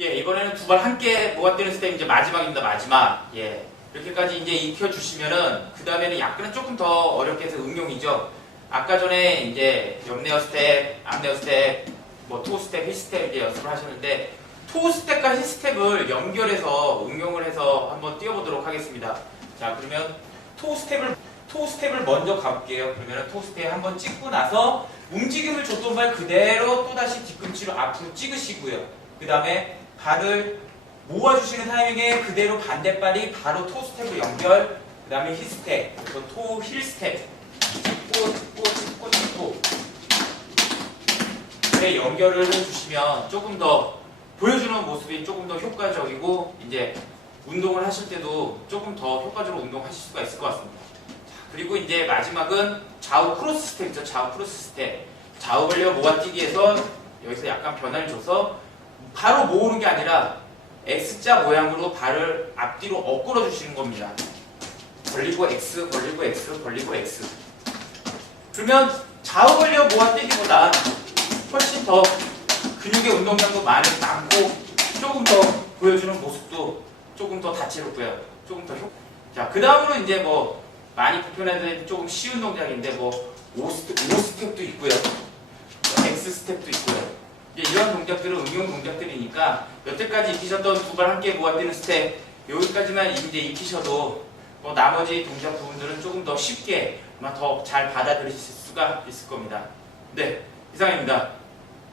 예, 이번에는 두 발 함께 모아뜨는 스텝 이제 마지막입니다. 마지막. 예. 이렇게까지 이제 익혀 주시면은 그 다음에는 약간은 조금 더 어렵게 해서 응용이죠. 아까 전에 이제 옆네어 스텝, 앞네어 스텝, 뭐 토 스텝, 힐 스텝 이제 연습을 하셨는데 토 스텝과 힐 스텝을 연결해서 응용을 해서 한번 뛰어보도록 하겠습니다. 자, 그러면 토 스텝을 토 스텝을 먼저 가볼게요. 그러면 토 스텝 한번 찍고 나서 움직임을 줬던 발 그대로 또 다시 뒤꿈치로 앞으로 찍으시고요. 그 다음에 발을 모아주시는 타이밍에 그대로 반대발이 바로 토 스텝으로 연결, 그 다음에 힐 스텝, 토 힐 스텝, 꽃, 꽃, 꽃, 꽃. 네, 연결을 해주시면 조금 더 보여주는 모습이 조금 더 효과적이고 이제 운동을 하실 때도 조금 더 효과적으로 운동하실 수가 있을 것 같습니다. 자, 그리고 이제 마지막은 좌우 크로스 스텝이죠. 좌우 크로스 스텝. 좌우 벌려 모아뛰기에서 여기서 약간 변화를 줘서 바로 모으는 게 아니라 X자 모양으로 발을 앞뒤로 엇걸어 주시는 겁니다. 벌리고 X, 벌리고 X, 벌리고 X. 그러면 좌우 벌려 모아뛰기보다 훨씬 더 근육의 운동량도 많이 많고 조금 더 보여주는 모습도 조금 더 다채롭고요. 조금 더 효. 자, 그 다음으로 이제 뭐 많이 보편화된 조금 쉬운 동작인데 뭐 5스텝, 5스텝도 있고요. X 스텝도 있고요. 이제 이런 동작들은 응용 동작들이니까 여태까지 익히셨던 두 발 함께 모아뛰는 스텝 여기까지만 이제 익히셔도 뭐 나머지 동작 부분들은 조금 더 쉽게 아마 더 잘 받아들이실 수가 있을 겁니다. 네, 이상입니다.